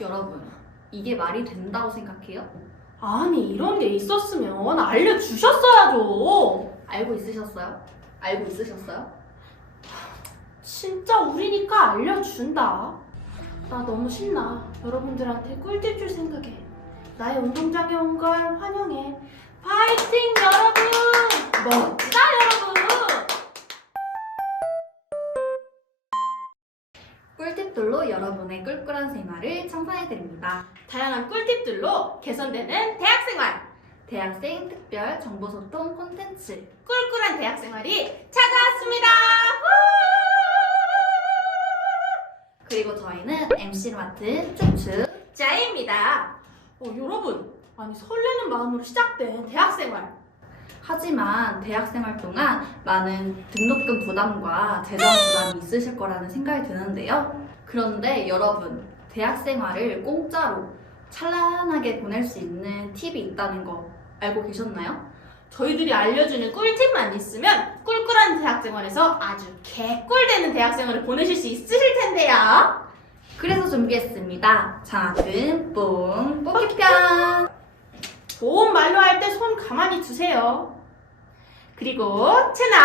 여러분, 이게 말이 된다고 생각해요? 아니, 이런 게 있었으면 알려주셨어야죠. 알고 있으셨어요? 알고 있으셨어요? 진짜 우리니까 알려준다. 나 너무 신나. 여러분들한테 꿀팁 줄 생각에. 나의 운동장에 온 걸 환영해. 파이팅 여러분! 멋지다 여러분! 꿀팁들로 여러분의 꿀꿀한 생활을 청산해드립니다. 다양한 꿀팁들로 개선되는 대학생활! 대학생 특별 정보소통 콘텐츠. 꿀꿀한 대학생활이 찾아왔습니다! 그리고 저희는 MC를 맡은 쭈쭈 짜입니다. 여러분, 아니 설레는 마음으로 시작된 대학생활. 하지만 대학생활 동안 많은 등록금 부담과 재정 부담이 있으실 거라는 생각이 드는데요. 그런데 여러분, 대학생활을 공짜로 찬란하게 보낼 수 있는 팁이 있다는 거 알고 계셨나요? 저희들이 알려주는 꿀팁만 있으면 꿀꿀한 대학생활에서 아주 개꿀되는 대학생활을 보내실 수 있으실 텐데요. 그래서 준비했습니다. 장학금 뽕 뽑기편. 좋은 말로 할 때 손 가만히 두세요. 그리고 채널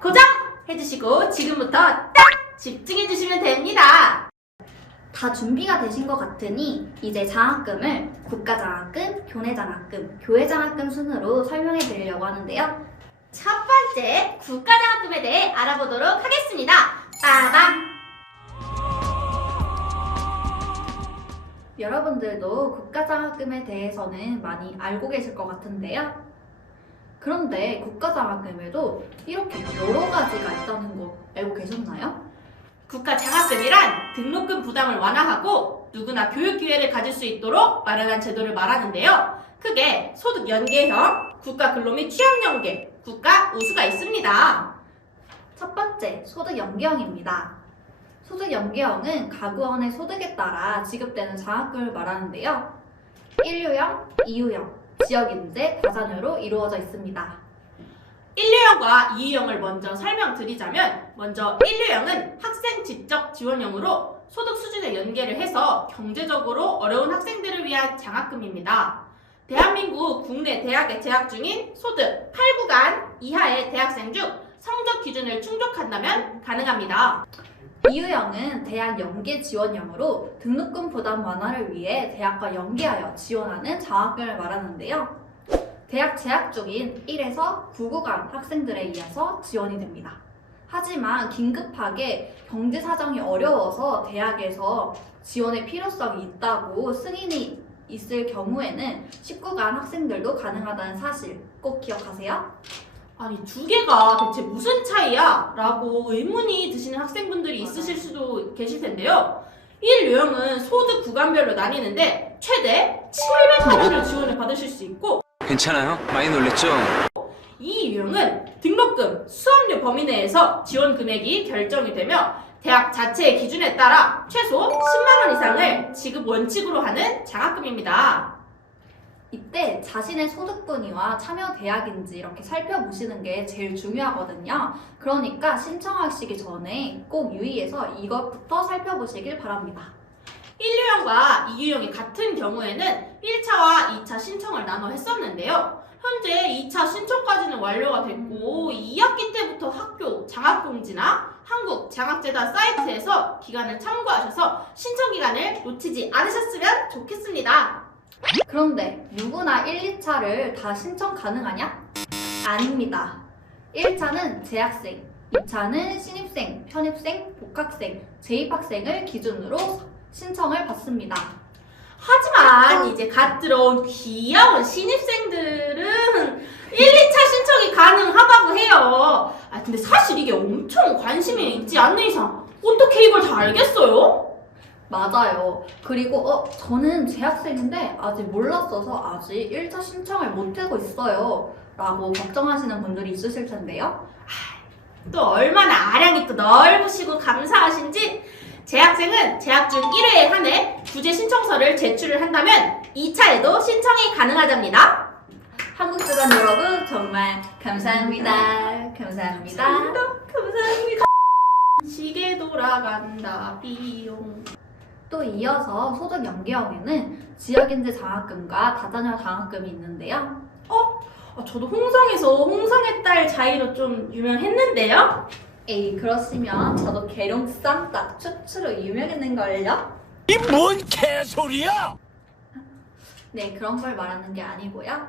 고정해주시고 지금부터 딱 집중해주시면 됩니다. 다 준비가 되신 것 같으니 이제 장학금을 국가장학금, 교내장학금, 교회장학금 순으로 설명해 드리려고 하는데요. 첫 번째 국가장학금에 대해 알아보도록 하겠습니다. 빠밤! 여러분들도 국가장학금에 대해서는 많이 알고 계실 것 같은데요. 그런데 국가장학금에도 이렇게 여러 가지가 있다는 거 알고 계셨나요? 국가장학금이란 등록금 부담을 완화하고 누구나 교육 기회를 가질 수 있도록 마련한 제도를 말하는데요. 크게 소득 연계형, 국가 근로 및 취업 연계, 국가 우수가 있습니다. 첫 번째, 소득 연계형입니다. 소득 연계형은 가구원의 소득에 따라 지급되는 장학금을 말하는데요. 1유형, 2유형, 지역인재, 다자녀로 이루어져 있습니다. 1유형과 2유형을 먼저 설명드리자면 먼저 1유형은 학생 직접 지원형으로 소득 수준에 연계를 해서 경제적으로 어려운 학생들을 위한 장학금입니다. 대한민국 국내 대학에 재학 중인 소득 8구간 이하의 대학생 중 성적 기준을 충족한다면 가능합니다. 2유형은 대학 연계 지원형으로 등록금 부담 완화를 위해 대학과 연계하여 지원하는 장학금을 말하는데요. 대학 재학 중인 1에서 9구간 학생들에 의해서 지원이 됩니다. 하지만 긴급하게 경제 사정이 어려워서 대학에서 지원의 필요성이 있다고 승인이 있을 경우에는 10구간 학생들도 가능하다는 사실 꼭 기억하세요. 아니 두 개가 대체 무슨 차이야? 라고 의문이 드시는 학생분들이 있으실 수도 계실 텐데요. 1유형은 소득 구간별로 나뉘는데 최대 700만 원을 지원을 받으실 수 있고 괜찮아요? 많이 놀랬죠? 2유형은 등록금, 수업료 범위 내에서 지원 금액이 결정이 되며 대학 자체의 기준에 따라 최소 10만 원 이상을 지급 원칙으로 하는 장학금입니다. 이때 자신의 소득분위와 참여 대학인지 이렇게 살펴보시는 게 제일 중요하거든요. 그러니까 신청하시기 전에 꼭 유의해서 이것부터 살펴보시길 바랍니다. 1유형과 2유형이 같은 경우에는 1차와 2차 신청을 나눠 했었는데요. 현재 2차 신청까지는 완료가 됐고 2학기 때부터 학교 장학공지나 한국장학재단 사이트에서 기간을 참고하셔서 신청 기간을 놓치지 않으셨으면 좋겠습니다. 그런데 누구나 1, 2차를 다 신청 가능하냐? 아닙니다. 1차는 재학생, 2차는 신입생, 편입생, 복학생, 재입학생을 기준으로 신청을 받습니다. 하지만 이제 갓 들어온 귀여운 신입생들은 1, 2차 신청이 가능하다고 해요. 근데 사실 이게 엄청 관심이 있지 않는 이상 어떻게 이걸 다 알겠어요? 맞아요. 그리고 저는 재학생인데 아직 몰랐어서 아직 1차 신청을 못하고 있어요. 라고 걱정하시는 분들이 있으실 텐데요. 또 얼마나 아량이 또 넓으시고 감사하신지 재학생은 재학 중 1회에 한해 구제 신청서를 제출을 한다면 2차에도 신청이 가능하답니다. 한국재단 여러분 정말 감사합니다. 감사합니다. 감사합니다. 시계 돌아간다 비용. 또 이어서 소득 연계형에는 지역인재 장학금과 다자녀 장학금이 있는데요. 저도 홍성에서 홍성의 딸 자이로 좀 유명했는데요. 에이, 그러시면 저도 계룡쌈딱 추추로 유명했는걸요? 이 뭔 개소리야! 네, 그런 걸 말하는 게 아니고요.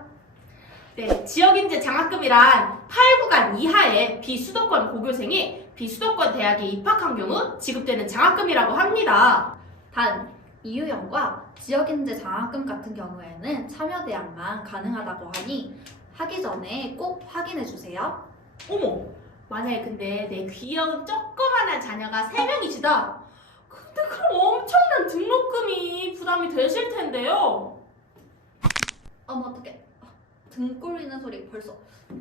네, 지역인재 장학금이란 8구간 이하의 비수도권 고교생이 비수도권 대학에 입학한 경우 지급되는 장학금이라고 합니다. 단, 이유형과 지역인재 장학금 같은 경우에는 참여대학만 가능하다고 하니 하기 전에 꼭 확인해주세요. 어머, 만약에 근데 내 귀여운 조그만한 자녀가 3명이시다. 근데 그럼 엄청난 등록금이 부담이 되실 텐데요. 어머, 어떡해. 등 꼴리는 소리 벌써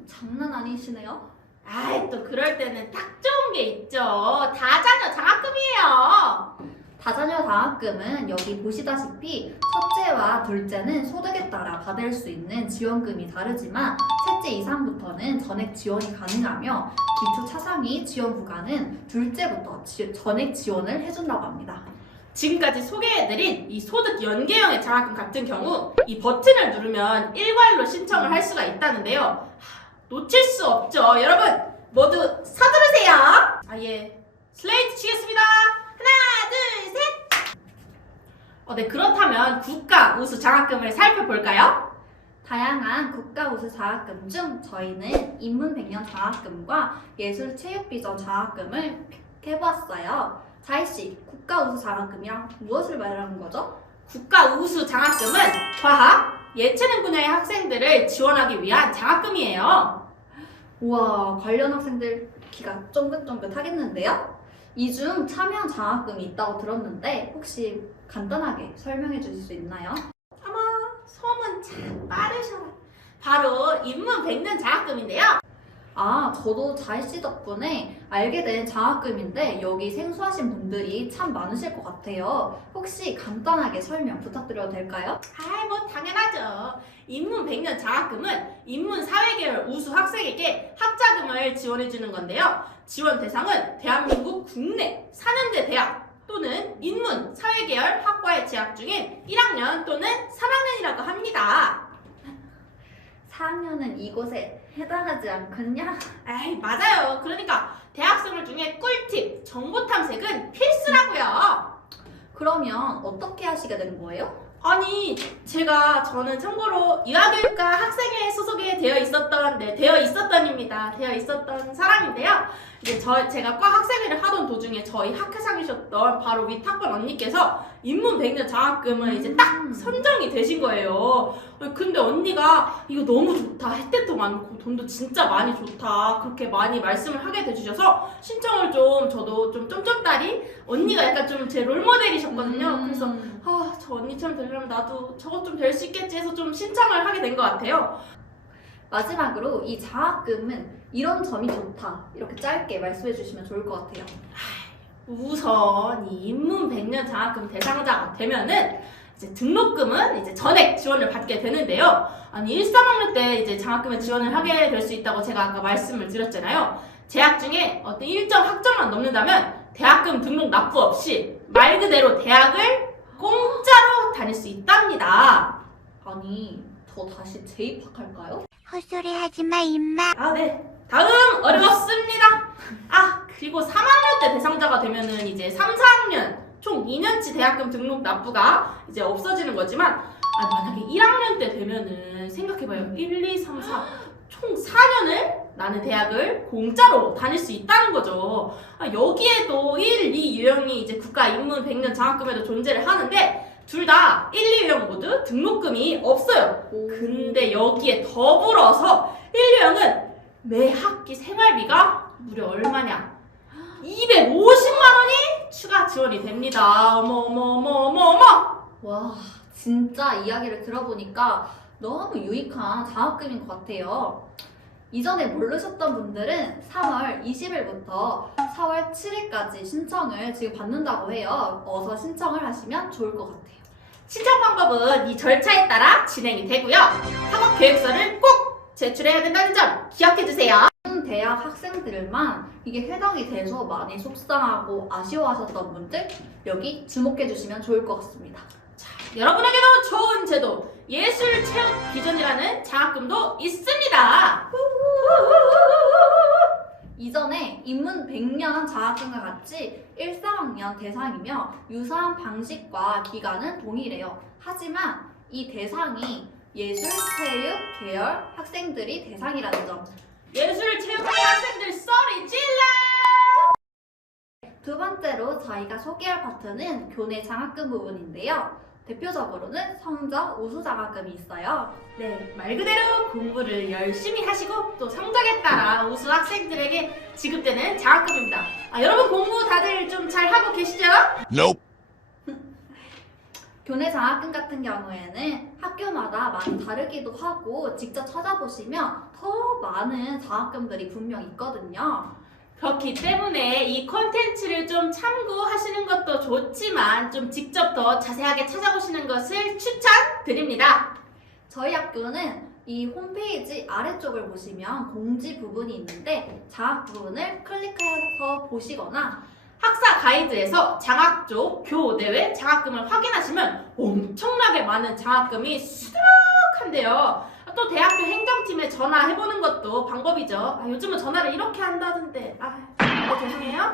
장난 아니시네요? 아이, 또 그럴 때는 딱 좋은 게 있죠. 다자녀 장학금이에요. 다자녀 장학금은 여기 보시다시피 첫째와 둘째는 소득에 따라 받을 수 있는 지원금이 다르지만 셋째 이상부터는 전액 지원이 가능하며 기초 차상위 지원 구간은 둘째부터 전액 지원을 해준다고 합니다. 지금까지 소개해드린 이 소득 연계형의 장학금 같은 경우 이 버튼을 누르면 일괄로 신청을 할 수가 있다는데요. 놓칠 수 없죠. 여러분 모두 서두르세요. 아예 슬레이트 치겠습니다. 하나 둘 셋. 네, 그렇다면 국가 우수 장학금을 살펴볼까요? 다양한 국가 우수 장학금 중 저희는 인문백년 장학금과 예술체육비전 장학금을 픽해보았어요. 자이씨, 국가 우수 장학금이랑 무엇을 말하는 거죠? 국가 우수 장학금은 과학, 예체능 분야의 학생들을 지원하기 위한 장학금이에요. 우와, 관련 학생들 귀가 쫑긋쫑긋하겠는데요? 이 중 참여형 장학금이 있다고 들었는데 혹시 간단하게 설명해 주실 수 있나요? 아마 소문 참 빠르셔. 바로 인문백년 장학금인데요. 아, 저도 자이씨 덕분에 알게 된 장학금인데 여기 생소하신 분들이 참 많으실 것 같아요. 혹시 간단하게 설명 부탁드려도 될까요? 아이, 뭐 당연하죠. 인문백년 장학금은 인문사회계열 우수 학생에게 학자금을 지원해주는 건데요. 지원 대상은 대한민국 국내 4년제 대학 또는 인문사회계열 학과에 재학 중인 1학년 또는 3학년이라고 합니다. 4학년은 이곳에 해당하지 않겠냐? 에이, 맞아요. 그러니까 대학생활 중에 꿀팁, 정보 탐색은 필수라고요. 그러면 어떻게 하시게 된 거예요? 아니, 저는 참고로 유아교육과 학생회 소속에 되어 있었던 사람인데요. 이제 제가 과 학생회를 하던 도중에 저희 학회상이셨던 바로 윗 학번 언니께서 인문백년 장학금을 이제 딱 선정이 되신 거예요. 근데 언니가 이거 너무 좋다, 혜택도 많고 돈도 진짜 많이 좋다, 그렇게 많이 말씀을 하게 돼주셔서 신청을 저도 좀 쫌쫌따리, 언니가 약간 좀 제 롤모델이셨거든요. 그래서 저 언니처럼 되려면 나도 저것 좀 될 수 있겠지 해서 좀 신청을 하게 된 것 같아요. 마지막으로 이 장학금은 이런 점이 좋다 이렇게 짧게 말씀해 주시면 좋을 것 같아요. 우선 이 인문백년 장학금 대상자가 되면은 이제 등록금은 이제 전액 지원을 받게 되는데요. 아니 1, 3학년 때 이제 장학금에 지원을 하게 될 수 있다고 제가 아까 말씀을 드렸잖아요. 재학 중에 어떤 일정 학점만 넘는다면 대학금 등록 납부 없이 말 그대로 대학을 공짜로 다닐 수 있답니다. 아니, 저 다시 재입학할까요? 헛소리 하지마 임마. 네. 다음 어렵습니다. 그리고 3학년 때 대상자가 되면은 이제 3, 4학년 총 2년치 대학금 등록 납부가 이제 없어지는 거지만 만약에 1학년 때 되면은 생각해봐요. 1, 2, 3, 4 총 4년을 나는 대학을 공짜로 다닐 수 있다는 거죠. 여기에도 1, 2 유형이 이제 국가 인문백년 장학금에도 존재를 하는데 둘 다 1, 2유형 모두 등록금이 없어요. 근데 여기에 더불어서 1유형은 매 학기 생활비가 무려 얼마냐? 250만 원이 추가 지원이 됩니다. 어머. 와, 진짜 이야기를 들어보니까 너무 유익한 장학금인 것 같아요. 이전에 모르셨던 분들은 3월 20일부터 4월 7일까지 신청을 지금 받는다고 해요. 어서 신청을 하시면 좋을 것 같아요. 신청 방법은 이 절차에 따라 진행이 되고요. 학업 계획서를 꼭 제출해야 된다는 점 기억해주세요. 대학 학생들만 이게 해당이 돼서 많이 속상하고 아쉬워하셨던 분들 여기 주목해 주시면 좋을 것 같습니다. 여러분에게도 좋은 제도 예술체육비전이라는 장학금도 있습니다. 이전에 인문 100년 장학금과 같이 1, 4학년 대상이며 유사한 방식과 기간은 동일해요. 하지만 이 대상이 예술, 체육, 계열 학생들이 대상이라는 점. 예술체육계 학생들 소리 질러! 두 번째로 저희가 소개할 파트는 교내 장학금 부분인데요. 대표적으로는 성적 우수 장학금이 있어요. 네, 말 그대로 공부를 열심히 하시고 또 성적에 따라 우수 학생들에게 지급되는 장학금입니다. 여러분 공부 다들 좀 잘 하고 계시죠? Nope. 교내 장학금 같은 경우에는 학교마다 많이 다르기도 하고 직접 찾아보시면 더 많은 장학금들이 분명 있거든요. 그렇기 때문에 이 콘텐츠를 좀 참고하시는 것도 좋지만 좀 직접 더 자세하게 찾아보시는 것을 추천드립니다. 저희 학교는 이 홈페이지 아래쪽을 보시면 공지 부분이 있는데 장학 부분을 클릭해서 보시거나 학사 가이드에서 장학조, 교대외 장학금을 확인하시면 엄청나게 많은 장학금이 수두룩한데요. 또 대학교 행정팀에 전화해보는 것도 방법이죠. 요즘은 전화를 이렇게 한다던데. 죄송해요.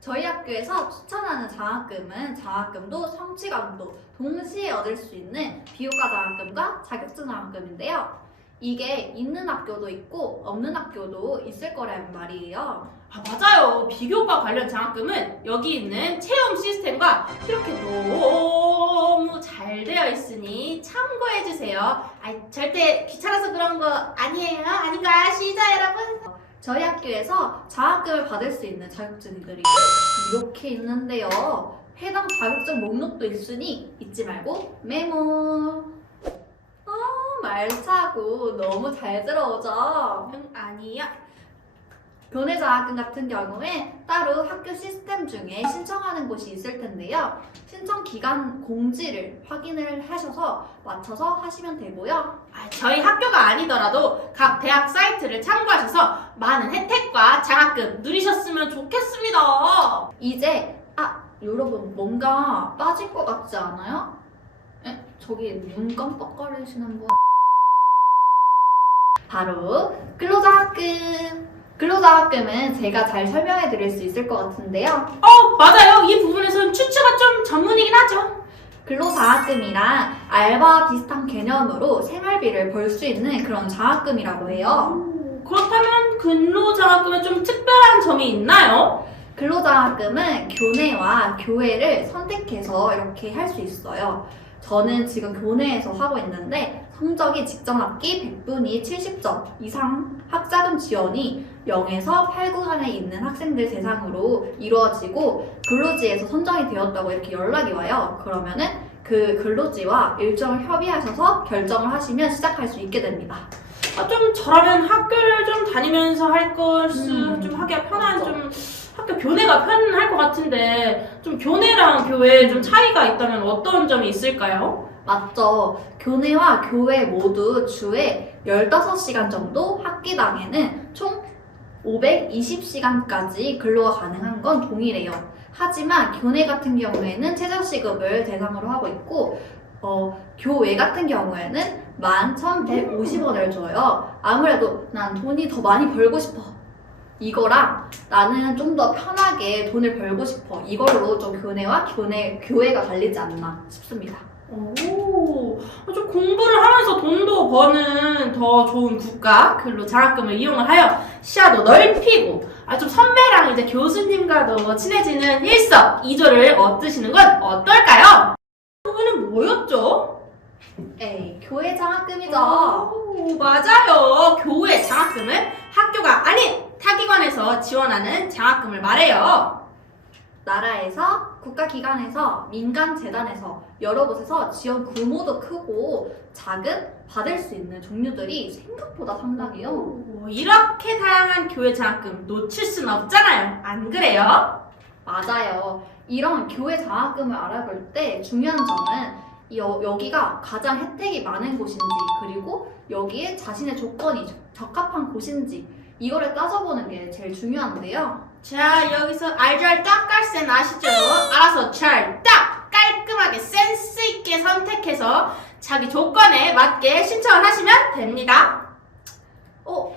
저희 학교에서 추천하는 장학금은 장학금도 성취감도 동시에 얻을 수 있는 비효과 장학금과 자격증 장학금인데요. 이게 있는 학교도 있고 없는 학교도 있을 거라는 말이에요. 맞아요. 비교과 관련 장학금은 여기 있는 채용 시스템과 이렇게 너무 잘 되어 있으니 참고해주세요. 절대 귀찮아서 그런 거 아니에요. 아닌 거 아시죠, 여러분? 저희 학교에서 장학금을 받을 수 있는 자격증들이 이렇게 있는데요. 해당 자격증 목록도 있으니 잊지 말고 메모. 말차고 너무 잘 들어오죠? 아니야. 교내 장학금 같은 경우에 따로 학교 시스템 중에 신청하는 곳이 있을 텐데요. 신청 기간 공지를 확인을 하셔서 맞춰서 하시면 되고요. 저희 학교가 아니더라도 각 대학 사이트를 참고하셔서 많은 혜택과 장학금 누리셨으면 좋겠습니다. 이제 여러분 뭔가 빠질 것 같지 않아요? 저기 눈 깜빡거리시는 분 바로 근로장학금. 근로장학금은 제가 잘 설명해 드릴 수 있을 것 같은데요. 맞아요. 이 부분에서는 추측가 좀 전문이긴 하죠. 근로장학금이랑 알바와 비슷한 개념으로 생활비를 벌 수 있는 그런 장학금이라고 해요. 그렇다면 근로장학금에 좀 특별한 점이 있나요? 근로장학금은 교내와 교외를 선택해서 이렇게 할 수 있어요. 저는 지금 교내에서 하고 있는데 성적이 직전 학기 100분이 70점 이상 학자금 지원이 0에서 8 구간에 있는 학생들 대상으로 이루어지고 근로지에서 선정이 되었다고 이렇게 연락이 와요. 그러면은 그 근로지와 일정을 협의하셔서 결정을 하시면 시작할 수 있게 됩니다. 좀 저라면 학교를 좀 다니면서 할 것을 좀 하기가 편한 맞아. 좀 학교 교내가 편할 것 같은데 좀 교내랑 교회에 좀 차이가 있다면 어떤 점이 있을까요? 맞죠. 교내와 교외 모두 주에 15시간 정도 학기당에는 총 520시간까지 근로가 가능한 건 동일해요. 하지만 교내 같은 경우에는 최저시급을 대상으로 하고 있고 교외 같은 경우에는 11,150원을 줘요. 아무래도 난 돈이 더 많이 벌고 싶어. 이거랑 나는 좀 더 편하게 돈을 벌고 싶어. 이걸로 좀 교내와 교외가 갈리지 않나 싶습니다. 좀 공부를 하면서 돈도 버는 더 좋은 국가 근로 장학금을 이용을 하여 시야도 넓히고 좀 선배랑 이제 교수님과도 친해지는 일석이조를 얻으시는 건 어떨까요? 그거는 뭐였죠? 교회 장학금이죠. 맞아요. 교회 장학금은 학교가 아닌 타기관에서 지원하는 장학금을 말해요. 나라에서, 국가기관에서, 민간재단에서 여러 곳에서 지원 규모도 크고 자금 받을 수 있는 종류들이 생각보다 상당해요. 이렇게 다양한 교회 장학금 놓칠 순 없잖아요. 안 그래요? 맞아요. 이런 교회 장학금을 알아볼 때 중요한 점은 여기가 가장 혜택이 많은 곳인지 그리고 여기에 자신의 조건이 적합한 곳인지 이거를 따져보는 게 제일 중요한데요. 자, 여기서 알잘 딱깔센 아시죠? 알아서 잘 딱 깔끔하게 센스 있게 선택해서 자기 조건에 맞게 신청을 하시면 됩니다.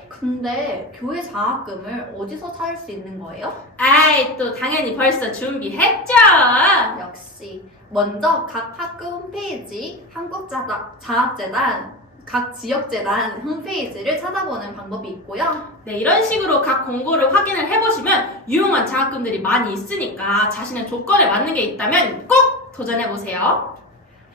근데 교회 장학금을 어디서 찾을 수 있는 거예요? 아이, 또 당연히 벌써 준비했죠. 역시 먼저 각 학교 홈페이지 한국장학재단 각 지역재단 홈페이지를 찾아보는 방법이 있고요. 네, 이런 식으로 각 공고를 확인을 해보시면 유용한 장학금들이 많이 있으니까 자신의 조건에 맞는 게 있다면 꼭 도전해보세요.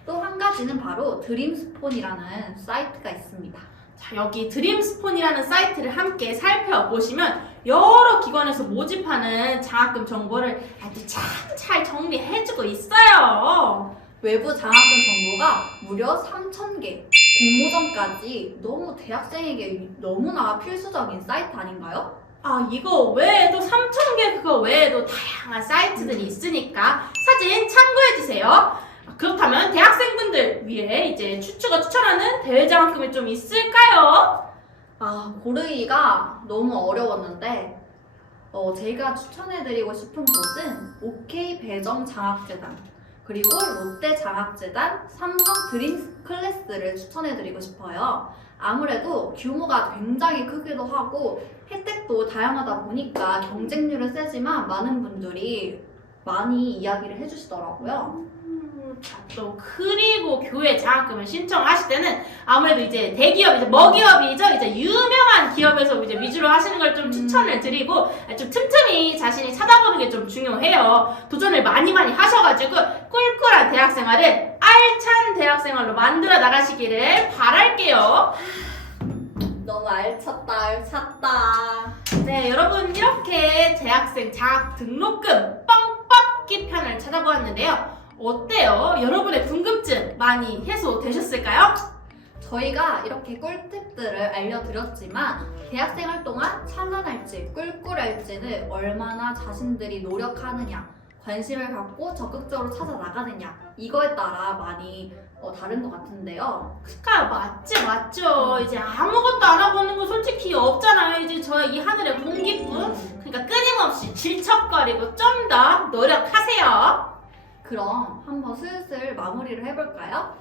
또 한 가지는 바로 드림스폰이라는 사이트가 있습니다. 자, 여기 드림스폰이라는 사이트를 함께 살펴보시면 여러 기관에서 모집하는 장학금 정보를 아주 참 잘 정리해주고 있어요. 외부 장학금 정보가 무려 3,000개, 공모전까지 너무 대학생에게 너무나 필수적인 사이트 아닌가요? 아, 이거 외에도 3,000개 그거 외에도 다양한 사이트들이 있으니까 사진 참고해주세요. 그렇다면 대학생분들 위해 이제 추추가 추천하는 대외 장학금이 좀 있을까요? 고르기가 너무 어려웠는데 제가 추천해드리고 싶은 곳은 OK 배정 장학재단 그리고 롯데 장학재단, 삼성 드림 클래스를 추천해드리고 싶어요. 아무래도 규모가 굉장히 크기도 하고 혜택도 다양하다 보니까 경쟁률은 세지만 많은 분들이 많이 이야기를 해주시더라고요. 자, 또 그리고 교회 장학금을 신청하실 때는 아무래도 이제 대기업, 이제 먹이업이죠. 이제 유명한 기업에서 이제 위주로 하시는 걸 좀 추천을 드리고 좀 틈틈이 자신이 찾아보는 게 좀 중요해요. 도전을 많이 하셔가지고 꿀꿀한 대학생활을 알찬 대학생활로 만들어 나가시기를 바랄게요. 너무 알찼다. 네, 여러분 이렇게 대학생 장학 등록금 뻥 뽑기 편을 찾아보았는데요. 어때요? 여러분의 궁금증 많이 해소되셨을까요? 저희가 이렇게 꿀팁들을 알려드렸지만 대학생활 동안 찬란할지 꿀꿀할지는 얼마나 자신들이 노력하느냐 관심을 갖고 적극적으로 찾아 나가느냐 이거에 따라 많이 다른 것 같은데요. 그니까 맞죠. 이제 아무것도 안 하고 있는 거 솔직히 없잖아요. 이제 저의 이 하늘의 공기뿐. 그러니까 끊임없이 질척거리고 좀 더 노력하세요. 그럼 한번 슬슬 마무리를 해볼까요?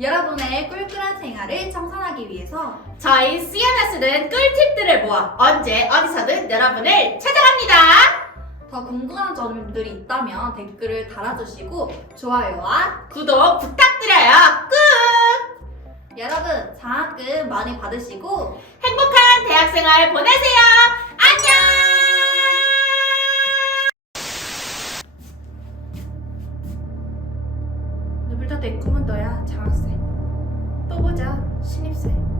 여러분의 꿀꿀한 생활을 청산하기 위해서 저희 CNS는 꿀팁들을 모아 언제 어디서든 여러분을 찾아갑니다. 더 궁금한 점들이 있다면 댓글을 달아주시고 좋아요와 구독 부탁드려요. 끝! 여러분 장학금 많이 받으시고 행복한 대학생활 보내세요. 안녕! 누굴 다 내 꿈은 너야, 장학생. 또 보자, 신입생.